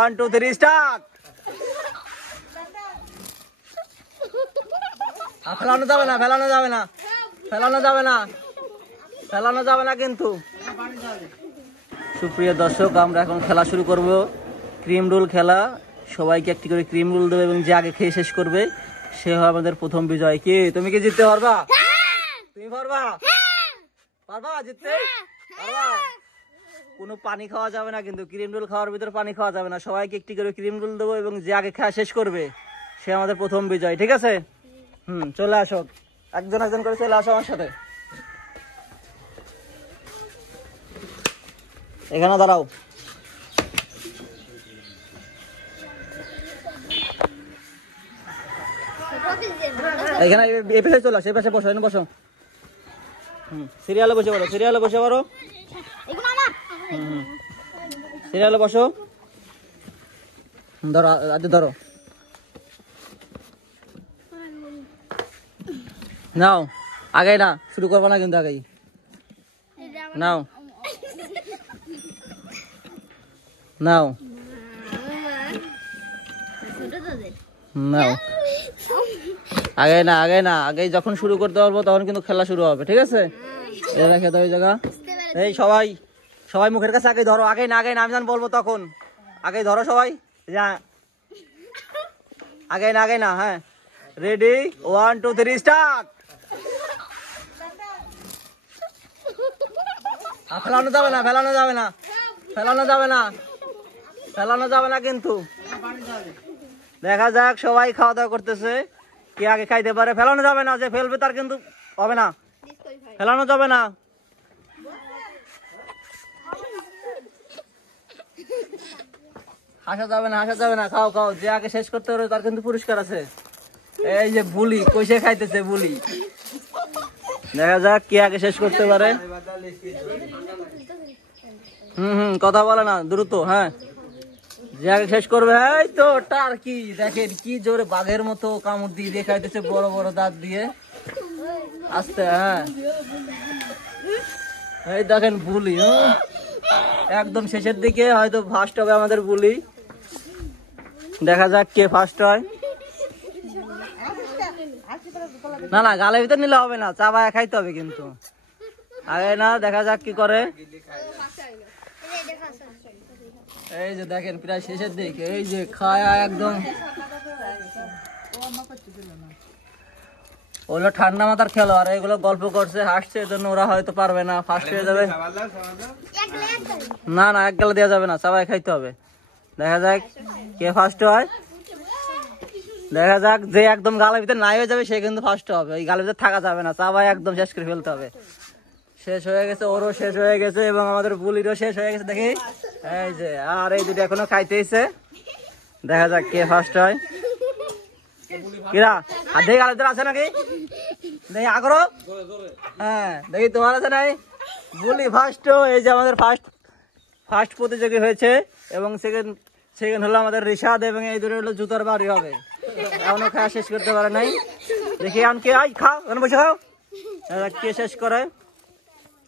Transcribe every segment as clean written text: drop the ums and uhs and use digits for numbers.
1 2 3 start. ফেলানো যাবে না, ফেলানো যাবে না, ফেলানো যাবে না, ফেলানো যাবে না কিন্তু। সুপ্রিয় দর্শক, আমরা এখন খেলা শুরু করব। ক্রিম রোল খেলা, সবাইকে একটি করে ক্রিম রোল দেবে এবং যে আগে খেয়ে শেষ করবে সে হয় আমাদের প্রথম বিজয়। কি তুমি কি জিততে পারবা? তুমি পারবা? পারবা জিততে? পারবা? কোনো পানি খাওয়া যাবে না কিন্তু, ক্রিম রোল খাওয়ার ভিতরে পানি খাওয়া যাবে না। সবাইকে একটি করে ক্রিম রোল দেবো এবং যে আগে খাওয়া শেষ করবে সে আমাদের প্রথম বিজয়, ঠিক আছে? চলে আসো, একজন একজন করে চলে আসো আমার সাথে। এখানে দাঁড়াও। এখানে এই পাশে চলে আসো, এই পাশে বসো, এখানে বসো। সিরিয়ালে বসে পড়ো, সিরিয়ালে বসে পড়ো, সিরিয়ালে বসো। ধরো, আজ ধরো, নাও। আগে না শুরু করবো না কিন্তু, আগেই নাও, নাও, নাও। আগে না, আগে না, আগে যখন শুরু করতে পারবো তখন কিন্তু খেলা শুরু হবে, ঠিক আছে? রেখে দাও এই জায়গা। এই সবাই, সবাই মুখের কাছে আগে ধরো। আগে না, আগে না, আমি যখন বলবো তখন আগে ধরো সবাই। আগে না, আগে না। হ্যাঁ, রেডি 1 2 3 স্টার্ট। ফেলানো যাবে না, ফেলানো যাবে না, ফেলানো যাবে না, ফেলানো যাবে না কিন্তু। দেখা যাক, সবাই খাওয়া দাওয়া করতেছে, কে আগে খাইতে পারে। ফেলানো যাবে না, যে ফেলবে তার কিন্তু হবে না, ফেলানো যাবে না। হাসা যাবে না, হাসা যাবে না। খাও খাও, যে আগে শেষ করতে পারবে তার কিন্তু পুরস্কার আছে। এই যে বুলি কইসে খাইতেছে, বুলি। দেখা যাক কে আগে শেষ করতে পারে। কথা বলে না, দ্রুত। হ্যাঁ, যে আগে শেষ করবে। এই তো টার্কি, দেখেন কি জোরে বাঘের মতো কামড় দিয়ে দিয়ে খাইতেছে, বড় বড় দাঁত দিয়ে। আস্তে, হ্যাঁ, এই দেখেন বুলি। একদম শেষের দিকে হয়তো ফার্স্ট হবে আমাদের বুলি। দেখা যাক কে ফার্স্ট হয়। না না, গালের ভিতর নিলে হবে না, চাবায় খাইতে হবে কিন্তু। আগে না, দেখা যাক কি করে। এই যে দেখেন প্রায় শেষের দিকে, এই যে খায়া একদম। ওগুলো ঠান্ডা মাথার খেলো, আর এগুলো গল্প করছে, হাসছে, এজন্য ওরা হয়তো পারবে না, ফার্স্ট হয়ে যাবে। না না, এক গালে দেওয়া যাবে না, চাবায় খাইতে হবে। দেখা যাক কে ফার্স্ট হয়। দেখা যাক, যে একদম গালের ভিতরে নাই হয়ে যাবে সে কিন্তু ফার্স্ট হবে। এই গালের ভিতরে থাকা যাবে না, চাবায় একদম শেষ করে ফেলতে হবে। শেষ হয়ে গেছে, ওরও শেষ হয়ে গেছে এবং আমাদের বুলিরও শেষ হয়ে গেছে। দেখি, এই যে, আর এই দুটো এখনো খাইতেইছে। দেখা যাক কে ফার্স্ট হয়। কিরা আর দেখি গালের ভিতরে আছে নাকি, দেখি আগরো। হ্যাঁ, দেখি তোমার আছে নাই। বুলি ফার্স্ট। এই যে আমাদের ফার্স্ট প্রতিযোগী হয়েছে এবং সেকেন্ড হলো আমাদের রিশাদ, এবং এই দুটো হলো জুতার বাড়ি হবে। এখনো খাওয়া শেষ করতে পারে নাই। দেখি এখন কে খাও, এখন বসে খাও, কে শেষ করে।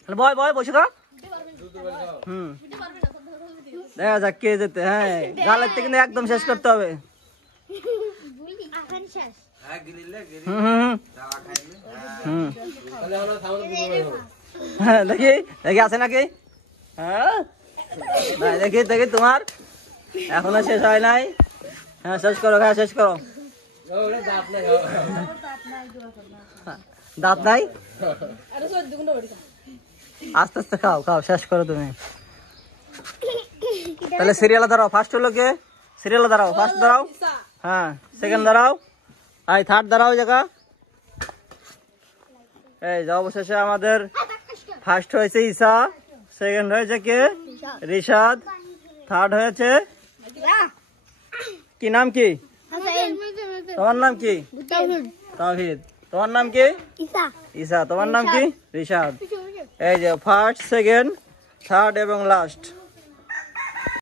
বয় বয়, বসে খাও। দেখা যাক কে যেতে। হ্যাঁ, গালের থেকে কিন্তু একদম শেষ করতে হবে। হ্যাঁ, দেখি দেখি আছে নাকি। হ্যাঁ, দেখি দেখি তোমার এখনো শেষ হয় নাই। হ্যাঁ, শেষ করো, হ্যাঁ শেষ করো। দাঁত নাই, আস্তে আস্তে খাও, খাও, শেষ করো তুমি। তাহলে সিরিয়ালে দাঁড়াও। ফার্স্ট হলো কে? সিরিয়ালে দাঁড়াও, ফার্স্ট দাঁড়াও। হ্যাঁ, সেকেন্ড দাঁড়াও, আর থার্ড দাঁড়াও জায়গা। এই যে অবশেষে আমাদের ফার্স্ট হয়েছে ঈসা, সেকেন্ড হয়েছে কে? রিশাদ, থার্ড হয়েছে কি নাম কি? তোমার নাম কি? তাওহীদ। তোমার নাম কি? ঈসা। তোমার নাম কি? রিশাদ। এই যে ফার্স্ট, সেকেন্ড, থার্ড এবং লাস্ট।